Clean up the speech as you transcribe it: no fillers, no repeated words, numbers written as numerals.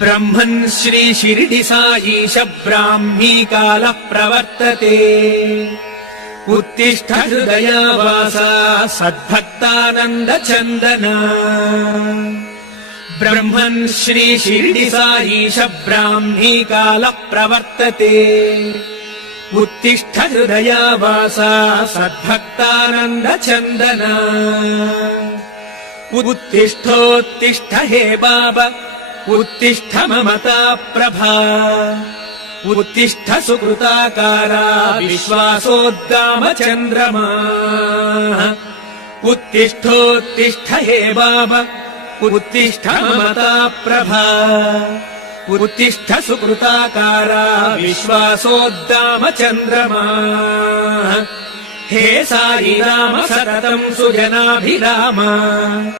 ब्रह्मन् श्री शिरडि साईश ब्राह्मी कालः प्रवर्तते। उत्तिष्ठ हृदयावासा सद्भक्तानन्द चन्दना। ब्रह्मन् श्री शिरडि साईश ब्राह्मी कालः प्रवर्तते। उत्तिष्ठ हृदयावासा सद्भक्तानन्द चन्दना। उत्तिष्ठोत्तिष्ठ हे बाबा उत्तिष्ठ ममता प्रभा। उत्तिष्ठ सुकृताकारा विश्वासोद्गाम चन्द्रमा। उत्तिष्ठोत्तिष्ठ हे बाबा उत्तिष्ठ ममता प्रभा। उत्तिष्ठ सुकृताकारा विश्वासोद्गाम चन्द्रमा। हे साई राम सततं सुजनाभिराम।